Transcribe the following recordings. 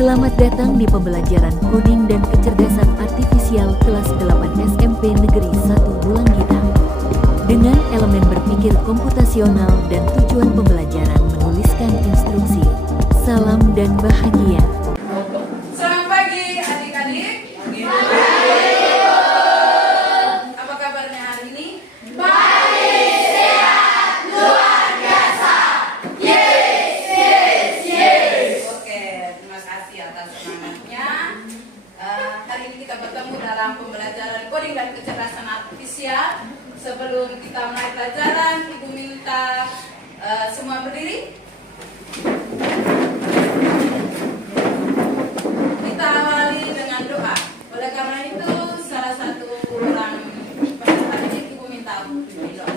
Selamat datang di pembelajaran Koding dan Kecerdasan Artifisial kelas 8 SMP Negeri 1 Bulanggita. Dengan elemen berpikir komputasional dan tujuan pembelajaran menuliskan instruksi. Salam dan bahagia. Selamat pagi adik-adik. Apa kabarnya hari ini? Baik, sehat, luar biasa. Yes. Oke, terima kasih atas semangatnya. Hari ini kita bertemu dalam pembelajaran Koding dan Kecerdasan Artifisial. Sebelum kita mulai pelajaran, Ibu minta semua berdiri. Kita awali dengan doa. Oleh karena itu, salah satu orang peserta didik Ibu minta berdoa.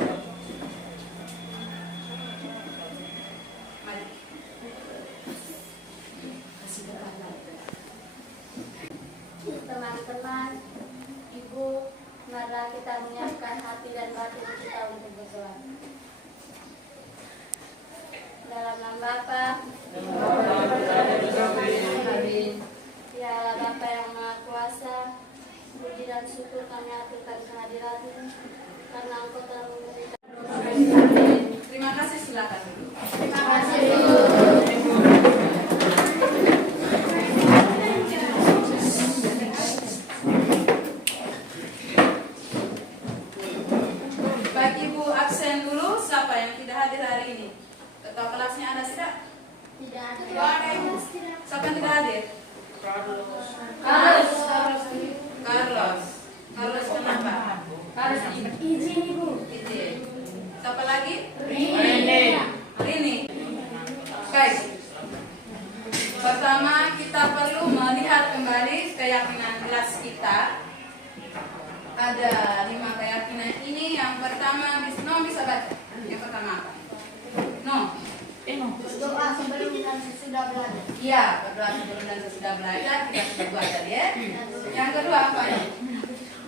Mari. Teman-teman, Ibu, marilah kita menyiapkan hati dan batin kita untuk berdoa. Dalam nama Bapa, ya Allah Bapa yang Maha Kuasa, puji dan syukur kami aturkan kehadirat-Mu karena Engkau telah memberikan. Terima kasih, silakan dulu. Terima kasih, Bu. Baik, Ibu absen dulu. Siapa yang tidak hadir hari ini? Ketua kelasnya ada tidak? Tidak ada. Siapa yang tidak hadir? Carlos. Carlos kenapa? Izin, Ibu. Izin. Siapa lagi? Rini. Baik. Pertama kita perlu melihat kembali keyakinan kelas kita. Ada 5 keyakinan ini. Yang pertama, bisa baca. Yang pertama apa? Berdoa sebelum dan sesudah belajar. Iya, berdoa sebelum dan sesudah belajar. Kita sudah buat tadi ya. Yang kedua apa?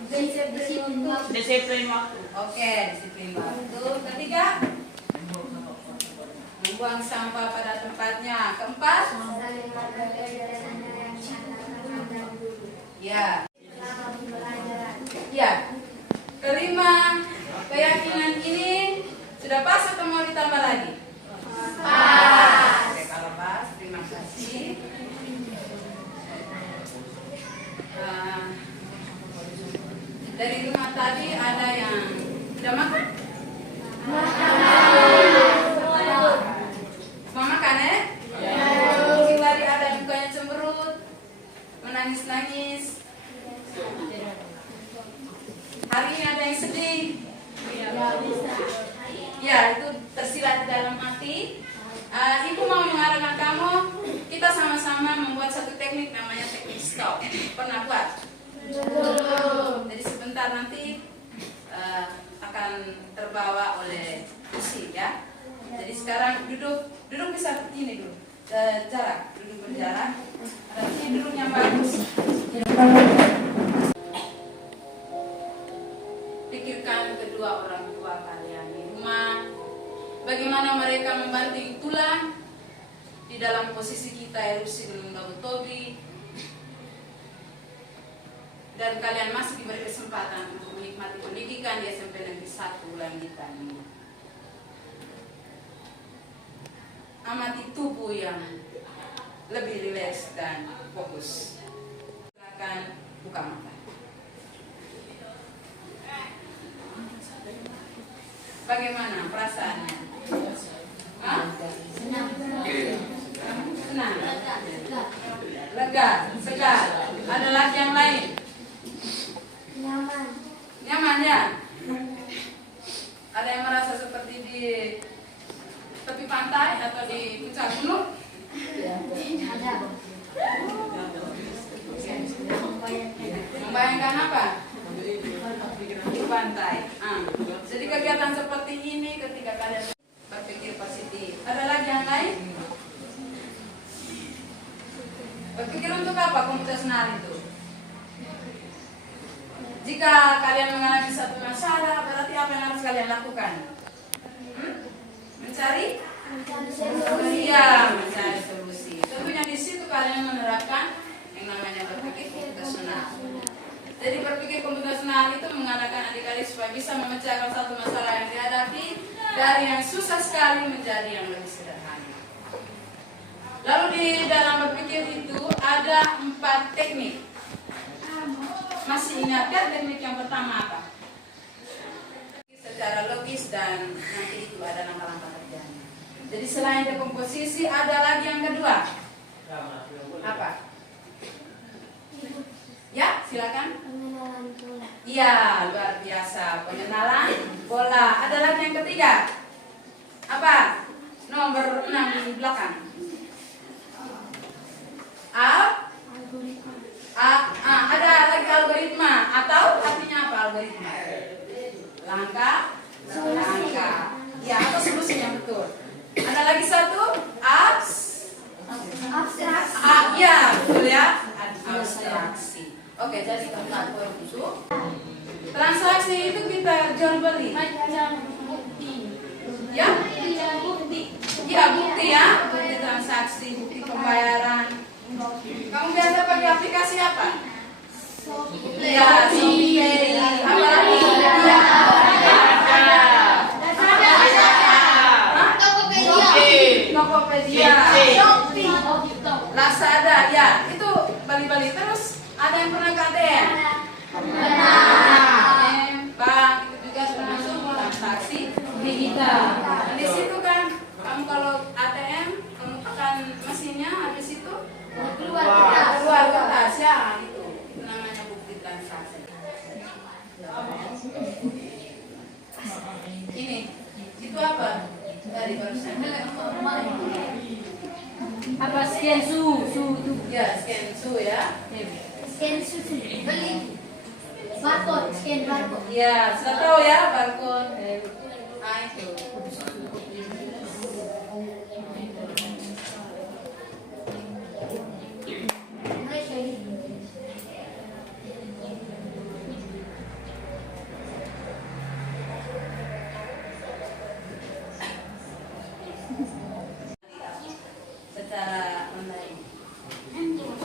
Disiplin waktu. Oke, disiplin waktu. Ketiga, membuang sampah pada tempatnya. Keempat, Saling menghargai dasarnya yang akan dan dulu. ya. Selama pembelajaran. Ya. Kelima, keyakinan ini sudah pas atau mau ditambah lagi? Pas. Oke, kalau pas, terima kasih. Dari rumah tadi ada yang sudah makan? Semua makan ya? Mungkin tadi ada yang mukanya cemberut, menangis-nangis. Hari ini ada yang sedih. Ya, itu tersirat di dalam hati. Ibu mau mengarahkan kamu, kita sama-sama membuat satu teknik namanya teknik stop. Pernah buat? Jadi sebentar nanti akan terbawa oleh musik ya. Jadi sekarang duduk bisa begini dulu. Jarak, duduk berjarak. Artinya duduknya bagus. Pikirkan kedua orang tua kalian di rumah. Bagaimana mereka membanting tulang di dalam posisi kita erupsi Gunung Dabu Tobi. Dan kalian masih diberi kesempatan untuk menikmati pendidikan di SMP Negeri 1 Bulanggita ini. Amati tubuh yang lebih rileks dan fokus. Silakan buka mata. Bagaimana perasaannya? Hah? Senang. Senang? Lega? Segar? Ada lagi yang lain? Nyaman. Nyaman ya? Ada yang merasa seperti di tepi pantai atau di puncak gunung? Ada. Membayangkan apa? Di pantai. Jadi kegiatan seperti ini ketika kalian berpikir positif. Ada lagi yang lain? Berpikir untuk apa komputasional itu? Jika kalian mengalami satu masalah, berarti apa yang harus kalian lakukan? Mencari? Mencari solusi. Iya, mencari solusi. Tentunya di situ kalian menerapkan yang namanya berpikir komputasional. Jadi berpikir komputasional itu mengadakan adik-adik supaya bisa memecahkan satu masalah yang dihadapi dari yang susah sekali menjadi yang lebih sederhana. Lalu di dalam berpikir itu ada 4 teknik. Masih ingat kan teknik yang pertama apa? Secara logis dan nanti itu ada langkah-langkah kerjanya. Jadi selain dekomposisi ada lagi yang kedua. Apa? Ya, silakan. Pengenalan pola. Iya, luar biasa. Pengenalan pola. Ada lagi yang ketiga. Apa? Nomor 6 di belakang. Ada lagi algoritma atau artinya apa algoritma? Langkah. Ya, atau solusi yang betul. Ada lagi satu Abstraksi. ya, betul ya. Abstraksi. Oke, jadi keempat poin itu. Transaksi itu kita jual beli. Macam bukti. Ya? Bukti. Ya, bukti ya. Bukti transaksi, bukti pembayaran. Kamu biasa pakai aplikasi apa? Iya, Shopee. Apa lagi? Tokopedia. Lazada, ya. Itu bali-bali. Terus ada yang pernah ke ATM? ATM, bank, itu juga termasuk transaksi digital. Di situ kan, kamu kalau ATM, kamu tekan mesinnya, habis itu keluar kertas ya, itu namanya bukti transaksi. Ini, itu apa? Dari barusan. Apa scan su Ya, scan su ya. scan su beli barcode scan barcode. Ya, sudah tahu ya barcode. Itu. Secara online.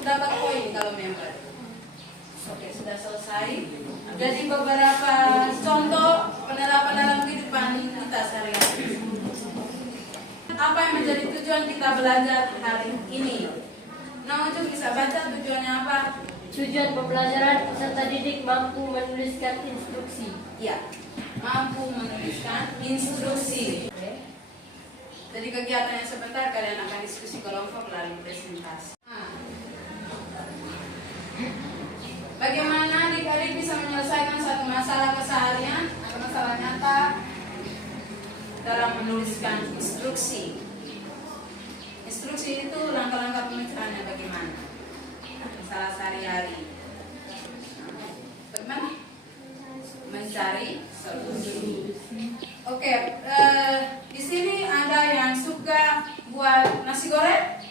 Dapat poin kalau member. Oke, sudah selesai. Jadi beberapa contoh penerapan dalam kehidupan kita sehari-hari. Apa yang menjadi tujuan kita belajar hari ini? Nah, Ucup bisa baca tujuannya apa? Tujuan pembelajaran peserta didik mampu menuliskan instruksi. Ya, mampu menuliskan instruksi. Jadi kegiatannya sebentar kalian akan diskusi kelompok lalu presentasi. Bagaimana adik-adik bisa menyelesaikan satu masalah keseharian atau masalah nyata dalam menuliskan instruksi? Instruksi itu langkah-langkah pemikirannya bagaimana? Masalah sehari-hari. Bagaimana? Mencari solusi. Oke, di sini ada yang suka buat nasi goreng?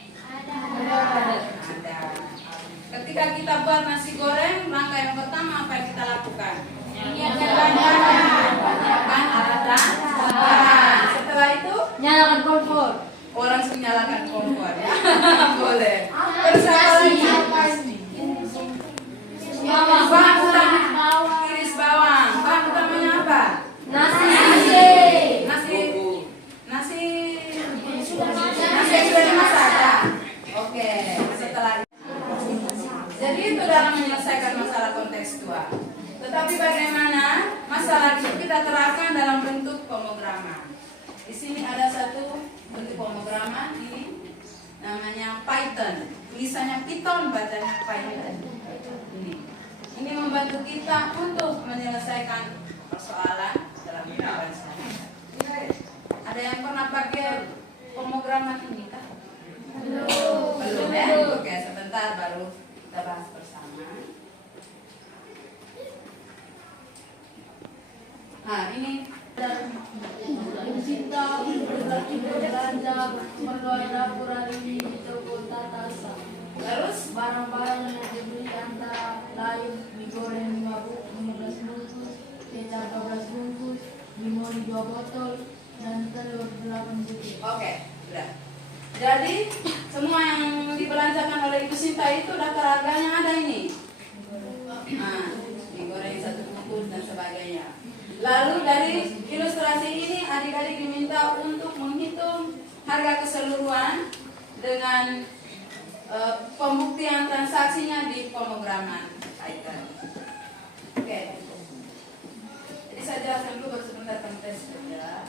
Ada. Ketika kita buat nasi goreng, langkah yang pertama apa yang kita lakukan? Menyiapkan alat dan bahan. Setelah itu, Nyalakan kompor. langsung nyalakan kompor ya. Boleh. Terus apa lagi? Bahan utama iris bawang. Bahan utamanya apa? Nasi yang sudah dimasak ya? Oke, setelah jadi itu dalam menyelesaikan masalah kontekstual. Tetapi bagaimana masalah itu kita terapkan dalam bentuk pemrograman? Di sini ada satu bentuk pemrograman, ini namanya Python. Tulisannya Python, bacanya Python. Ini membantu kita untuk menyelesaikan persoalan dalam kehidupan sehari-hari. Ada yang pernah pakai pemrograman ini kan? Belum ya? Oke, sebentar baru kita bahas bersama. Nah, ini cinta berbagi berbelanja berdoa dapur hari ini di toko Tatasa. terus Barang-barang yang dibeli antara lain mie goreng 15 bungkus, kecap 12 bungkus, limoni 2 botol, dan telur 8 butir. oke, sudah. Jadi semua yang dibelanjakan oleh minta itu daftar harganya ada ini. Nah, digoreng 1 bungkus dan sebagainya. Lalu dari ilustrasi ini adik-adik diminta untuk menghitung harga keseluruhan dengan pembuktian transaksinya di pemrograman item. Oke. Jadi saya jelaskan dulu baru sebentar tentang tes saja.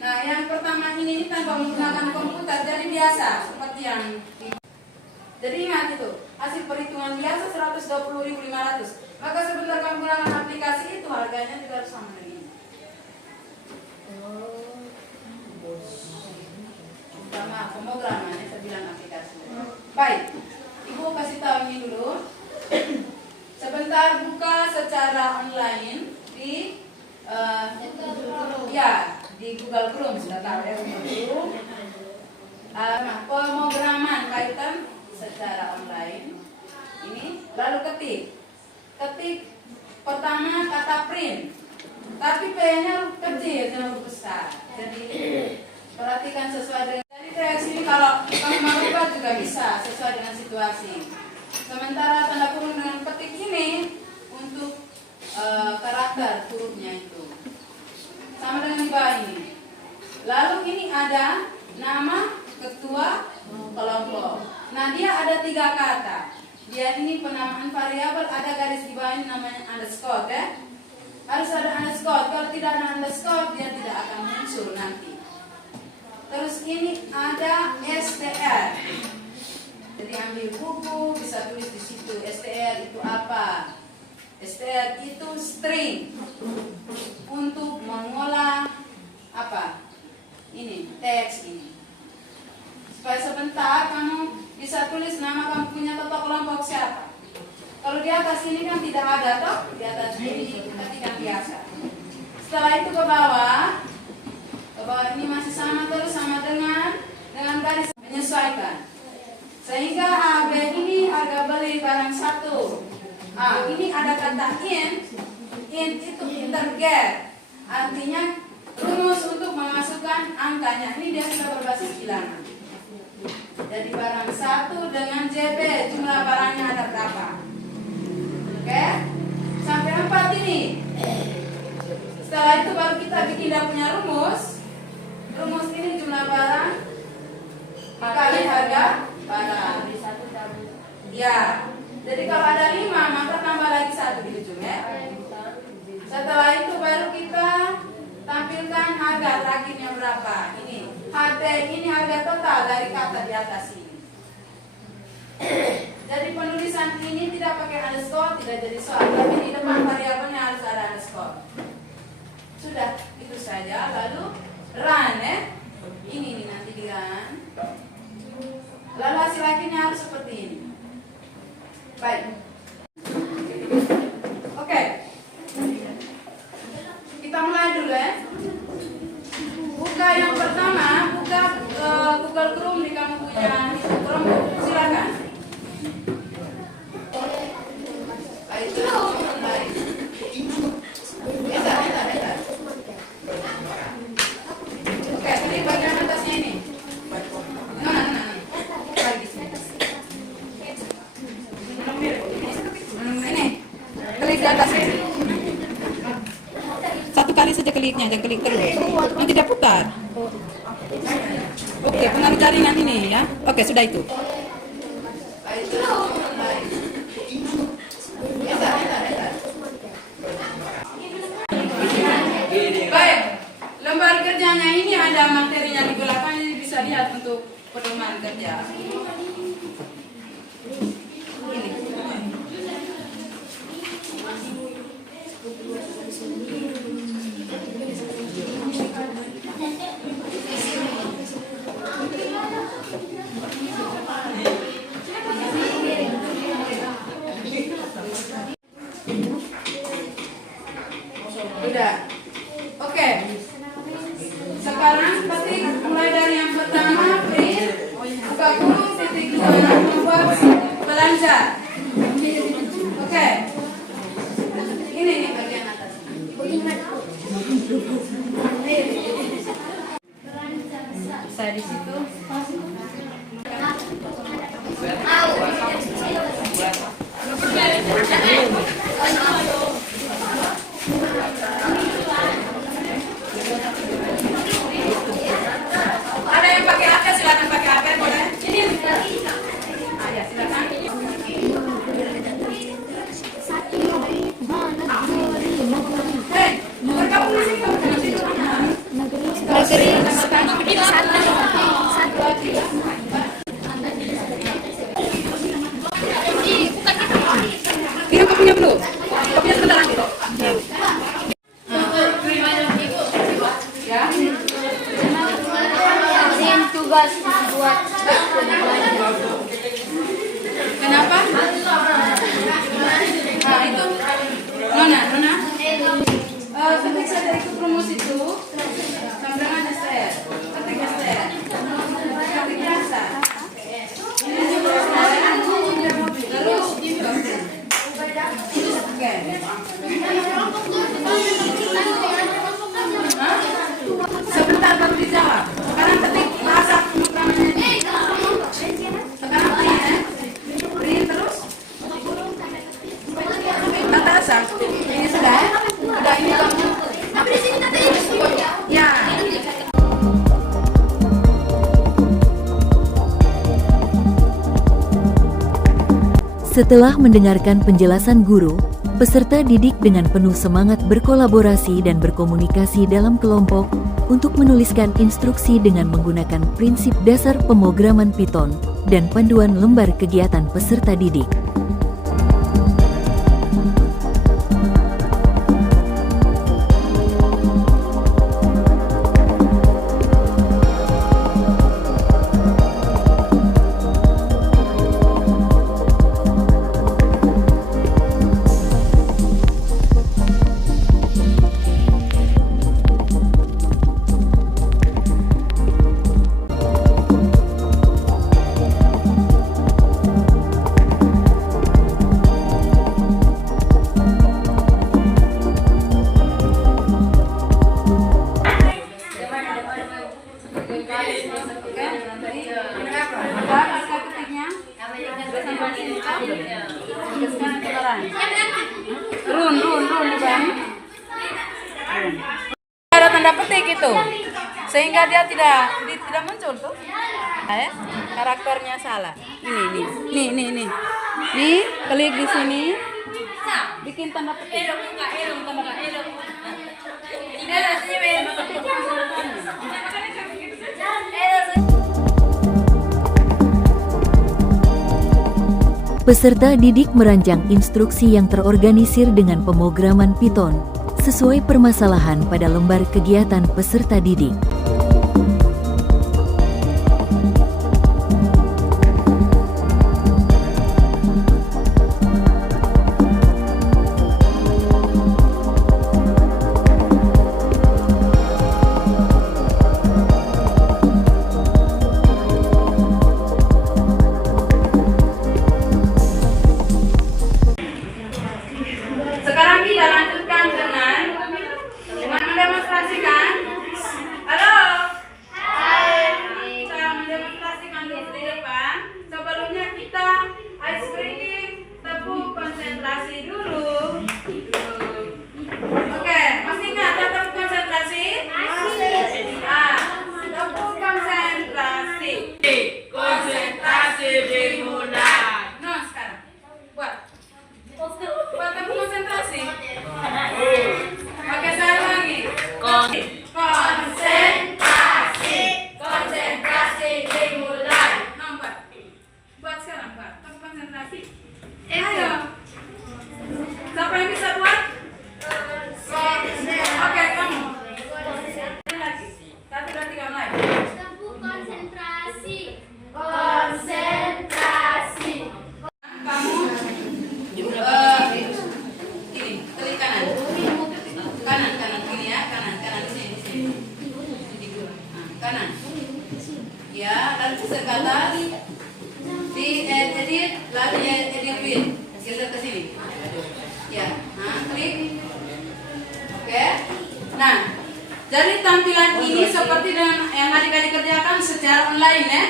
Nah, yang pertama ini tanpa menggunakan komputer, jadi biasa seperti yang jadi ingat itu hasil perhitungan biasa 120.500. Maka sebentar kamu gunakan aplikasi itu harganya juga harus sama dengan ini. Sama pemrogramannya saya bilang aplikasi. Baik, Ibu kasih tahu ini dulu. Sebentar buka secara online di di Google Chrome, sudah tahu ya Google Chrome. Pemrograman Python secara online ini, lalu ketik pertama kata print, tapi P-nya kecil jangan besar. Jadi perhatikan sesuai dengan. Jadi reaksi ini kalau kamu mau ubah juga bisa sesuai dengan situasi. Sementara tanda kurung dengan petik ini untuk karakter hurufnya itu sama dengan di bawah ini. Lalu ini ada nama ketua kelompok. Nah, dia ada 3 kata. Dia ini penamaan variabel, ada garis di bawah ini namanya underscore ya. Harus ada underscore. Kalau tidak ada underscore dia tidak akan muncul nanti. Terus ini ada str. Jadi ambil buku bisa tulis di situ str itu apa? str itu string untuk mengolah apa? Ini teks ini. Supaya sebentar kamu bisa tulis nama kamu punya ketua kelompok siapa. Kalau di atas ini kan tidak ada toh, di atas ini ketikkan biasa. Setelah itu ke bawah ini masih sama terus sama dengan garis menyesuaikan. Sehingga AB ini harga beli barang 1. Ini ada kata int itu integer, artinya rumus untuk memasukkan angkanya. Ini dia sudah berbasis bilangan. Jadi barang 1 dengan JB jumlah barangnya ada berapa? Oke, sampai 4 ini. Setelah itu baru kita bikin dia punya rumus. Rumus ini jumlah barang kali harga barang. Ya. Jadi kalau ada 5 maka tambah lagi 1 di ujung ya. Setelah itu baru kita tampilkan harga terakhirnya berapa. Ini HT ini harga total dari kata di atas ini. Jadi penulisan ini tidak pakai underscore tidak jadi soal, tapi di depan variabelnya harus ada underscore. Sudah itu saja. Lalu run ya. Ini nanti di run. Lalu hasil akhirnya harus seperti ini. Baik. Oke. Kita mulai dulu ya. Buka yang pertama, buka Google Chrome di kamu punya Chrome, silakan. Baik. Oke, ini bagian atasnya ini. Klik di atas. 1 kali saja kliknya, jangan klik terus. Nanti dia putar. Oke, pengaruh jaringan ini ya. Oke, sudah itu. Baik, lembar kerjanya ini ada materinya di belakang, jadi bisa lihat untuk pedoman kerja. Sudah. Oke. Sekarang ketik mulai dari yang pertama, print, buka kurung, titik 2, membuat belanja. Oke. Ini nih bagian atas. Bisa di situ. kopinya belum? Kopinya sebentar lagi. Ya. Izin tugas buat Kenapa? Nah, itu Nona. Ketik saya dari promosi itu sambangan STR. Ketik STR. Ketik jasa. Ini juga lalu oke. Sebentar baru dijawab. Sekarang ketik bahasa pemrogramannya ini. Sekarang beri terus. Batasa. Ini sudah ya? Udah ini kamu. Ya. Setelah mendengarkan penjelasan guru, peserta didik dengan penuh semangat berkolaborasi dan berkomunikasi dalam kelompok untuk menuliskan instruksi dengan menggunakan prinsip dasar pemrograman Python dan panduan lembar kegiatan peserta didik. Ada tanda petik itu, sehingga dia tidak muncul tuh. Karakternya salah. Ini, klik di sini, bikin tanda petik. Peserta didik merancang instruksi yang terorganisir dengan pemrograman Python sesuai permasalahan pada lembar kegiatan peserta didik. Sekarang kita lanjutkan dengan mendemonstrasikan. Halo. Hai. Kita mendemonstrasikan dulu di depan. Sebelumnya kita ice breaking, tepuk konsentrasi dulu. Oke, masih ingat tepuk konsentrasi? Masih. Tepuk konsentrasi. Konsentrasi dimulai. Nah, sekarang buat tepuk konsentrasi. Oke, saya lagi. Konsentrasi dimulai. Nomor. Buat sekarang, buat. Tepuk konsentrasi. Ayo. Siapa yang bisa buat? Oke, kamu. Lagi. 1, 2, 3 mulai. tepuk konsentrasi. Konsentrasi. Kamu ini klik kanan ini ya, kanan di sini. Kanan ya, lalu geser ke atas di edit, lalu edit view, geser ke sini ya. Klik. Oke, nah jadi tampilan ini seperti dengan yang adik-adik kerjakan secara online ya,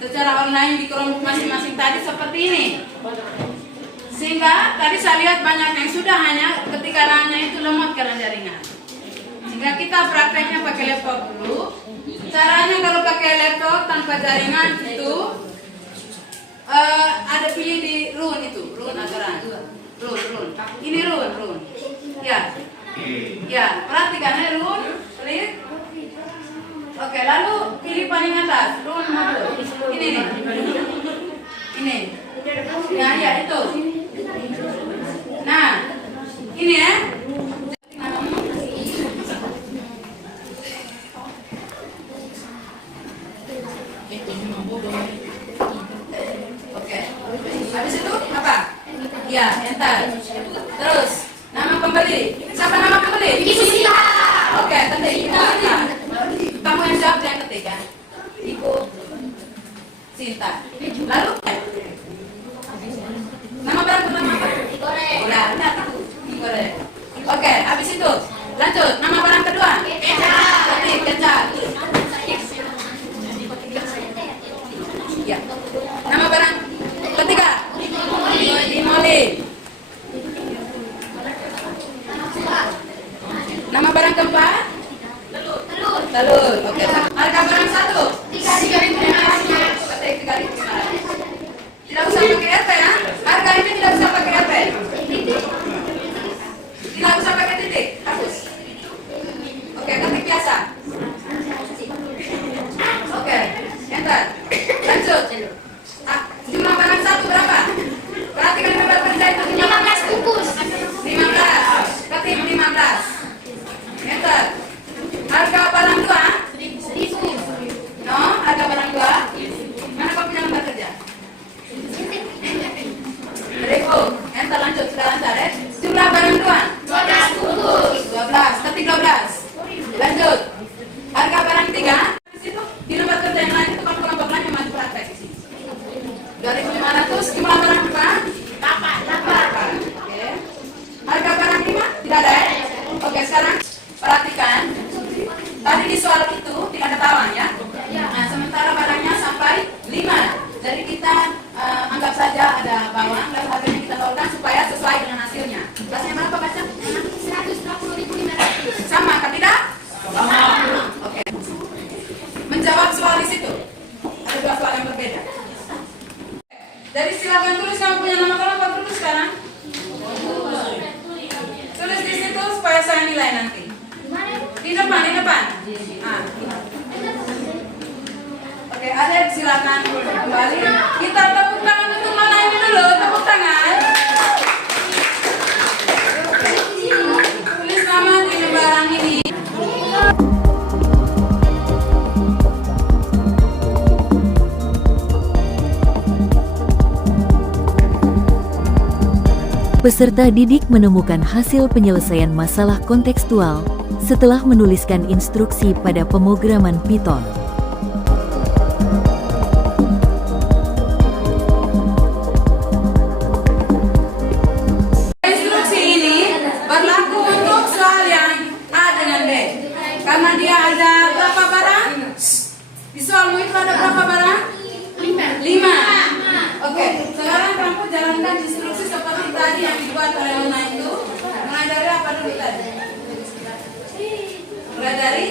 secara online di kelompok masing-masing tadi seperti ini. Sehingga tadi saya lihat banyak yang sudah hanya ketika nanya itu lemot karena jaringan. Sehingga kita prakteknya pakai laptop dulu. Caranya kalau pakai laptop tanpa jaringan itu ada pilih di run itu, run aturan. Run. Ini run. Ya, perhatikan ya run, klik. Oke, lalu pilih paling atas, run mode. Ini nih. Ini. Ya itu. Nah, Ini ya. Oke. Habis itu apa? Ya, enter. Terus nama pembeli. Siapa nama pembeli? Ibu Sinta. Oke, ketik. Kamu yang jawab yang ketik ya. Ibu Sinta. Lalu nama barang pertama apa? Goreng. Ya, benar itu. Goreng. Oke, habis itu lanjut. Nama barang kedua? Kecap. Ketik kecap. Ya. Nama barang ketiga? Limoli. Nama barang keempat? Telur. Oke. Harga barang satu? 3.500. Ketik 3.500. Tidak usah pakai RP ya. Harga ini tidak usah pakai RP. Tidak usah pakai titik. Hapus. Oke, ketik biasa. Oke, enter. Lanjut. Jumlah barang satu berapa? Perhatikan berapa kerja itu. 15 bungkus. 15. Ketik 15. Enter. Harga barang dua? 1.000. No, harga barang dua. Mana kau punya lembar kerja? 1.000. Enter, lanjut. Sudah lancar ya. Jumlah barang dua? 12 bungkus. 12. Ketik 12. Lanjut. Harga barang tiga? Di lembar kerja yang lain itu kalau kelompok lain yang maju praktek di sini. 2.500. Jumlah barang berapa? 8. Oke. Harga barang 5? Tidak ada ya? Oke, sekarang perhatikan. Tadi di soal itu tidak ada tawar ya. Nah, sementara barangnya sampai 5. Jadi kita anggap saja ada bawang dan harganya kita tawarkan supaya sesuai dengan hasilnya. Kelasnya berapa baca? 120.500. Sama kan tidak? Sama. Oke. Menjawab soal di situ. Ada dua soal yang berbeda. Jadi silakan tulis kamu punya nama kelompok dulu sekarang. Tulis di situ supaya saya nilai nanti. Di depan. Ah. Oke, Adek silakan kembali. Kita tepuk tangan untuk mana ini dulu, tepuk tangan. Tulis nama di lembaran ini. Peserta didik menemukan hasil penyelesaian masalah kontekstual setelah menuliskan instruksi pada pemrograman Python. Instruksi ini berlaku untuk soal yang A dengan B. Karena dia ada berapa barang? Di soalmu itu ada berapa barang? 5. Oke, sekarang kamu jalankan instruksi seperti tadi yang dibuat oleh Ona itu. Mulai dari apa dulu tadi? Mulai dari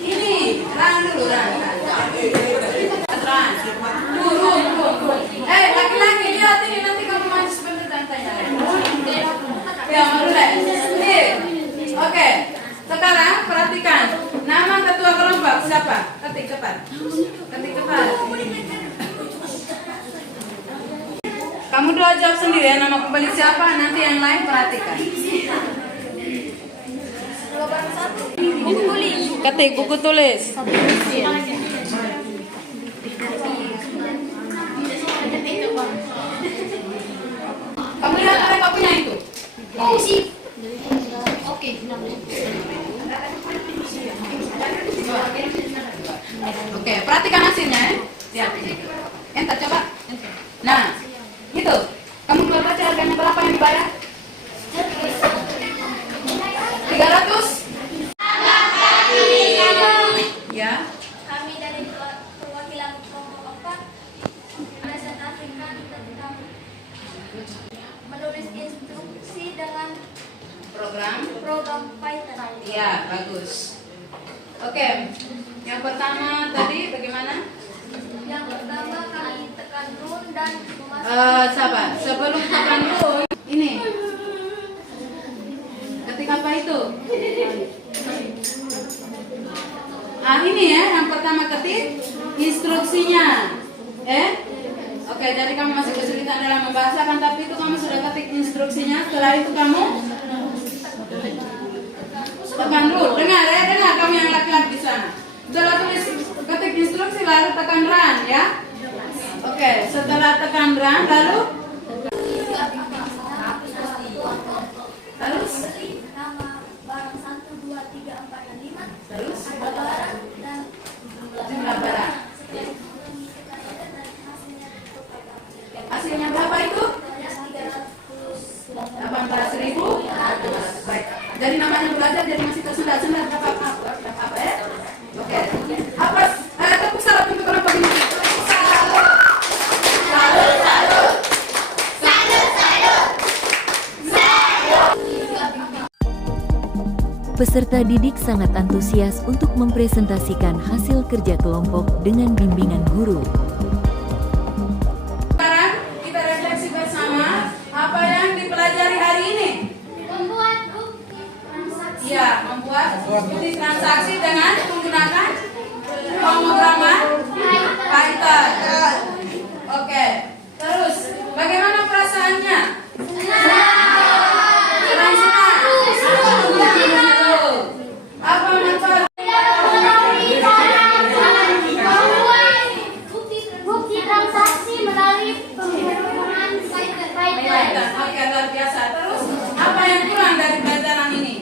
ini, rang dulu, rang. Turun. Laki-laki lihat ini, nanti kamu maju sebentar dan tanya. Ya, mulai. Oke, sekarang perhatikan. Nama ketua kelompok siapa? Ketik cepat. Kamu dua jawab sendiri ya, nama pembeli siapa, nanti yang lain perhatikan. Buku tulis. Ketik buku tulis. Kamu lihat mereka punya itu. Oke. Oke, perhatikan hasilnya ya. Lihat. Enter coba. Nah, itu. Kamu keluar baca harganya berapa yang dibayar? 300. Ya. Kami dari perwakilan kelompok 4 presentasikan tentang menulis instruksi dengan Program Python. Iya, bagus. Oke, yang pertama tadi bagaimana? Yang pertama kami tekan run dan Sabar, sebelum tekan run, ini ketik apa itu? Ini ya, yang pertama ketik instruksinya. Oke, jadi kamu masih kesulitan dalam membahasakan, tapi itu kamu sudah ketik instruksinya. Setelah itu kamu tekan dulu. Dengar kamu yang laki-laki di sana. Setelah tulis ketik instruksi lalu tekan run ya. Oke, setelah tekan run lalu jumlah barang. Hasilnya berapa itu? 18.000. Baik. Jadi namanya belajar jadi masih tersendat-sendat apa ya? Oke. Apa? Tepuk salam untuk orang begini. Peserta didik sangat antusias untuk mempresentasikan hasil kerja kelompok dengan bimbingan guru. Sekarang kita refleksi bersama apa yang dipelajari hari ini. Membuat bukti transaksi. Ya, membuat bukti transaksi dengan menggunakan pemrograman Python. Oke. Terus, bagaimana perasaannya? Senang. Apa manfaat? Bukti transaksi melalui penggunaan Python. Oke, luar biasa. Terus, apa yang kurang dari pelajaran ini?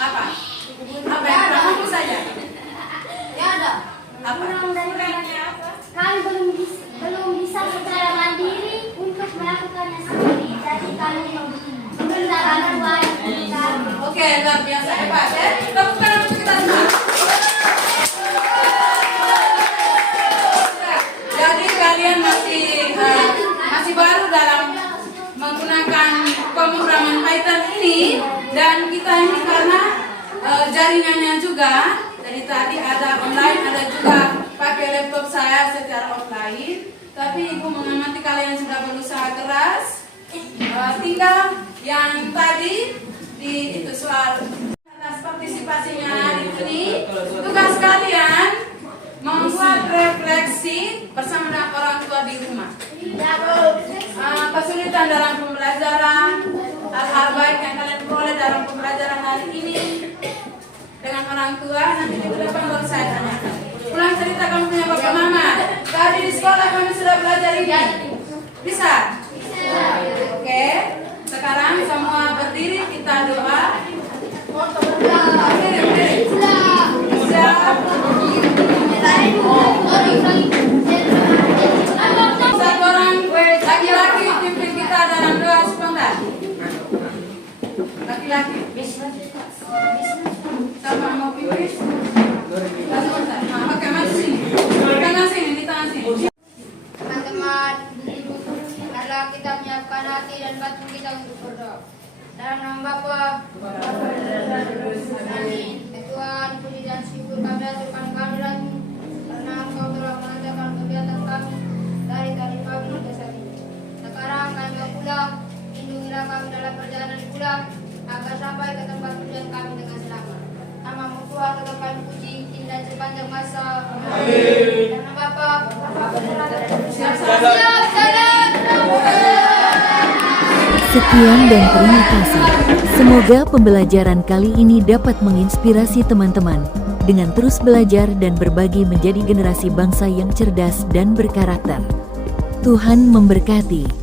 Apa? Apa yang kurang? Fokus saja. Apa? Kami belum bisa secara mandiri untuk melakukannya sendiri. Jadi kami menggunakan Python. Oke, luar biasa hebat ya. Tepuk tangan untuk kita semua. Jadi kalian masih baru dalam menggunakan pemrograman Python ini, dan kita ini karena jaringannya juga dari tadi ada online, ada juga pakai laptop saya secara offline. Tapi ibu mengamati kalian sudah berusaha keras. Tinggal yang tadi di itu soal atas partisipasinya hari ini, tugas kalian membuat refleksi bersama dengan orang tua di rumah. Kesulitan dalam pembelajaran, hal-hal baik yang kalian peroleh dalam pembelajaran hari ini dengan orang tua, nanti di depan baru saya tanyakan. Pulang cerita kamu punya bapak mama. Tadi di sekolah kami sudah belajar ini. Bisa? Oke. Sekarang semua berdiri, kita doa. Berdiri. Siap. Satu orang laki-laki pimpin kita dalam doa spontan. Laki-laki. Siapa mau pimpin? Oke, maju sini. Di tengah sini, di tengah sini. Teman-teman, marilah kita menyiapkan hati dan batin kita untuk berdoa. Dalam nama Bapa, Amin. Tuhan, puji dan syukur kami aturkan kehadiran-Mu, karena Engkau telah menandakan kegiatan kami dari tadi pagi hingga saat ini. Sekarang kami mau pulang, lindungilah kami dalam perjalanan pulang, agar sampai ke tempat tujuan kami dengan selamat. Nama-Mu Tuhan tetap kami puji, kini dan sepanjang masa. Amin. Dalam nama Bapa, Sekian dan terima kasih. Semoga pembelajaran kali ini dapat menginspirasi teman-teman dengan terus belajar dan berbagi menjadi generasi bangsa yang cerdas dan berkarakter. Tuhan memberkati.